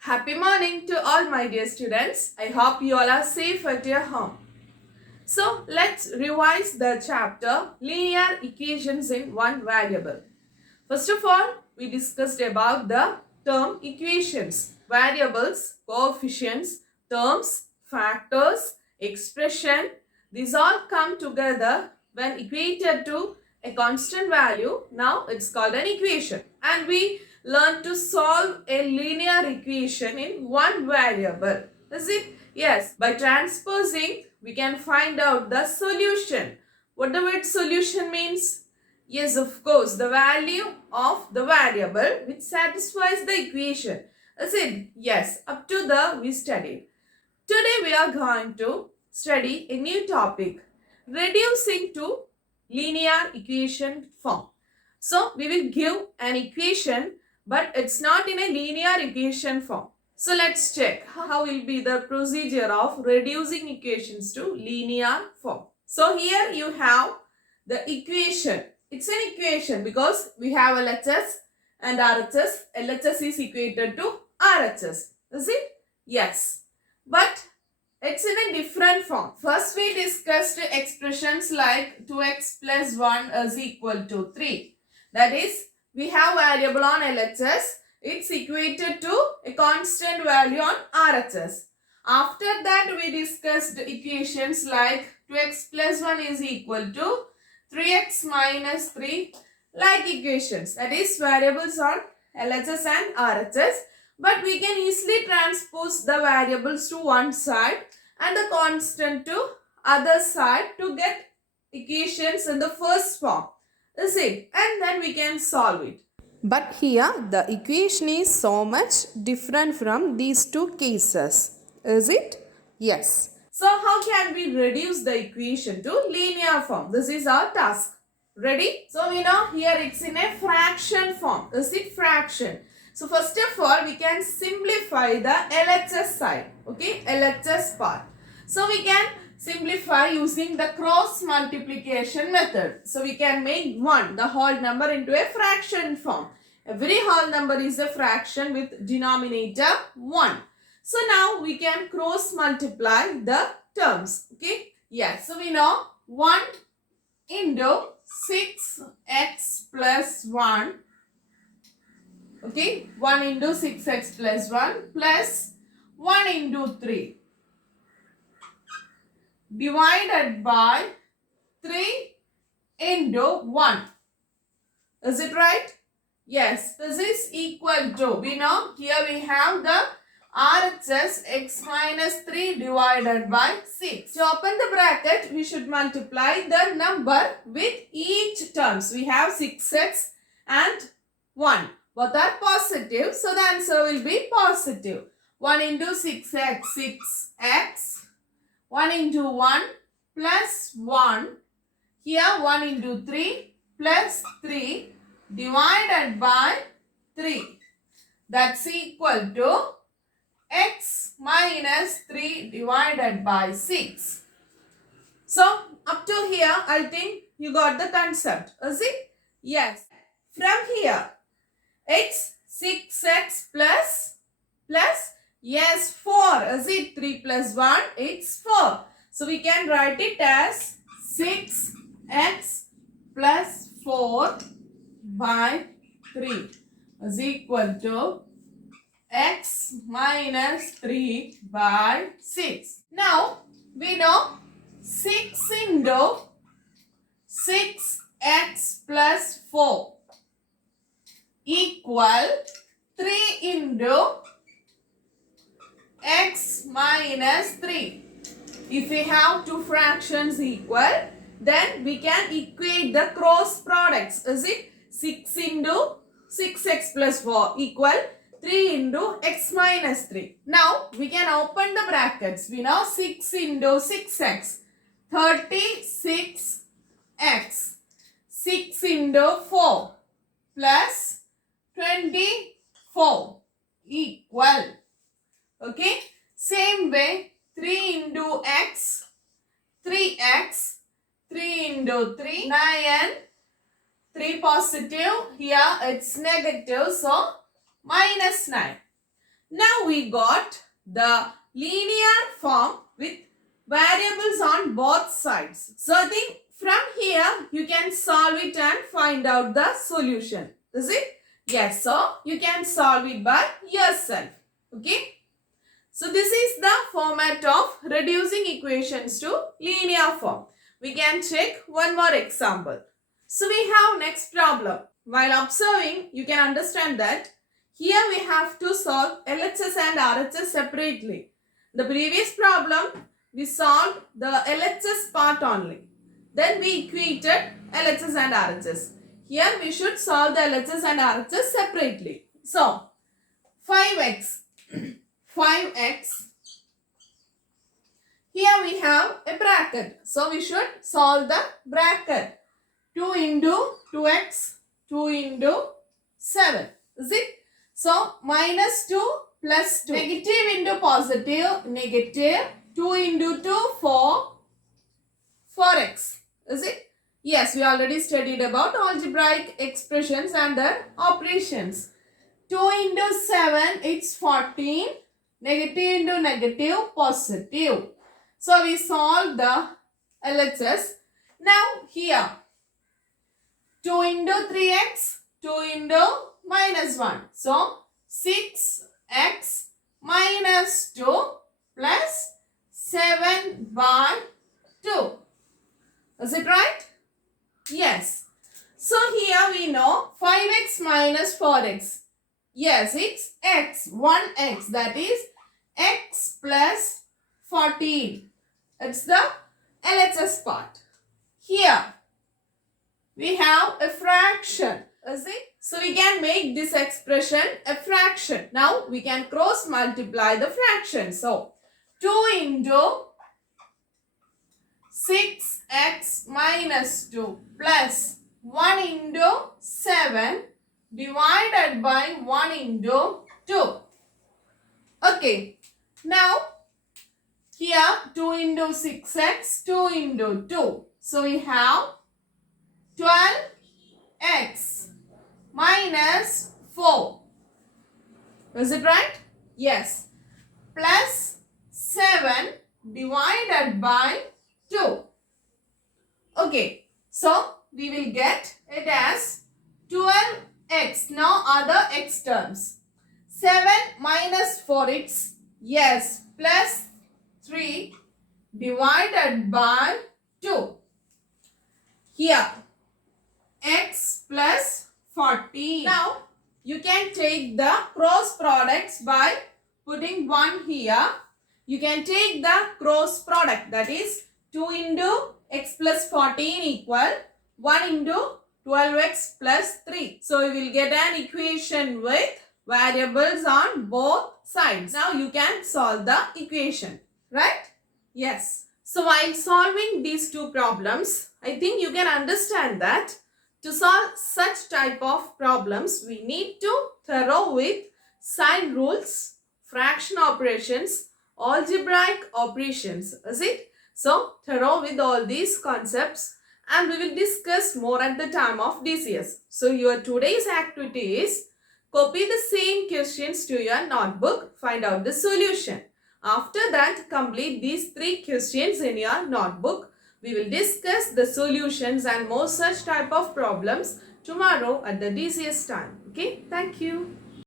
Happy morning to all my dear students. I hope you all are safe at your home. So let's revise the chapter linear equations in one variable. First of all, we discussed about the term equations, variables, coefficients, terms, factors, expression. These all come together when equated to a constant value. Now it's called an equation. And we learn to solve a linear equation in one variable. Is it? Yes. By transposing, we can find out the solution. What the word solution means? Yes, of course, the value of the variable which satisfies the equation. Is it? Yes, up to the we studied. Today we are going to study a new topic, reducing to linear equation form. So we will give an equation, but it's not in a linear equation form. So let's check how will be the procedure of reducing equations to linear form. So here you have the equation. It's an equation because we have LHS and RHS. LHS is equated to RHS. Is it? Yes. But it's in a different form. First we discussed expressions like 2x plus 1 is equal to 3. That is, we have variable on LHS. It's equated to a constant value on RHS. After that we discussed equations like 2x plus 1 is equal to 3x minus 3 like equations. That is variables on LHS and RHS. But we can easily transpose the variables to one side and the constant to other side to get equations in the first form. Is it? And then we can solve it. But here the equation is so much different from these two cases. Is it? Yes. So how can we reduce the equation to linear form? This is our task. Ready? So we know here it's in a fraction form. Is it fraction? So first of all, we can simplify the LHS side. Okay, LHS part. So we can simplify using the cross multiplication method. So we can make 1, the whole number, into a fraction form. Every whole number is a fraction with denominator 1. So now we can cross multiply the terms. Okay. Yes. So we know 1 into 6x plus 1. Okay. 1 into 6x plus 1 plus 1 into 3 divided by 3 into 1. Is it right? Yes. This is equal to, we know here we have the RHS x minus 3 divided by 6. To open the bracket, we should multiply the number with each terms. We have 6x and 1. Both are positive, so the answer will be positive. 1 into 6x, 6x. 1 into 1 plus 1. Here 1 into 3 plus 3 divided by 3. That's equal to x minus 3 divided by 6. So, up to here, I think you got the concept. Is it? Yes. From here, it's 6x plus, yes, 4. Is it? 3 plus 1, it's 4. So, we can write it as 6x plus 4 by 3 is equal to x minus 3 by 6. Now, we know 6 into 6x plus 4 equal 3 into x minus 3. If we have two fractions equal, then we can equate the cross products. Is it? 6 into 6x plus 4 equal 3 into x minus 3. Now, we can open the brackets. We know 6 into 6x, 36x. 6 into 4 plus 24 equal. Okay. Same way, 3 into x, 3x, 3 into 3, 9, 3 positive. Here it's negative, so minus 9. Now we got the linear form with variables on both sides. So I think from here you can solve it and find out the solution. Is it? Yes. So you can solve it by yourself. Okay. So this is the format of reducing equations to linear form. We can check one more example. So we have next problem. While observing, you can understand that here we have to solve LHS and RHS separately. The previous problem, we solved the LHS part only. Then we equated LHS and RHS. Here we should solve the LHS and RHS separately. So, 5x. 5x. Here we have a bracket. So, we should solve the bracket. 2 into 2x, 2 into 7. Is it? So, minus 2 plus 2. Negative into positive, negative. 2 into 2, 4. 4x. Is it? Yes, we already studied about algebraic expressions and their operations. 2 into 7, it's 14. Negative into negative, positive. So, we solve the LHS. Now, here. 2 into 3x, 2 into minus 1. So, 6x minus 2 plus 7 by 2. Is it right? Yes. So, here we know 5x minus 4x. Yes, it's x, 1x. That is x plus 14. It's the LHS part. Here, we have a fraction. Is it? So we can make this expression a fraction. Now we can cross multiply the fraction. So 2 into 6x minus 2 plus 1 into 7 divided by 1 into 2. Okay. Now here 2 into 6x, 2 into 2. So we have 12x minus 4. Is it right? Yes. Plus 7 divided by 2. Okay. So, we will get it as 12x. No other x terms. 7 minus 4x. Yes. Plus 3 divided by 2. Here, x plus 40. Now, you can take the cross products by putting 1 here. You can take the cross product, that is 2 into x plus 14 equal 1 into 12x plus 3. So, you will get an equation with variables on both sides. Now, you can solve the equation, right? Yes. So, while solving these two problems, I think you can understand that to solve such type of problems, we need to thorough with sign rules, fraction operations, algebraic operations. Is it? So, thorough with all these concepts, and we will discuss more at the time of DCS. So, your today's activity is copy the same questions to your notebook, find out the solution. After that, complete these 3 questions in your notebook. We will discuss the solutions and more such type of problems tomorrow at the DCS time. Okay, thank you.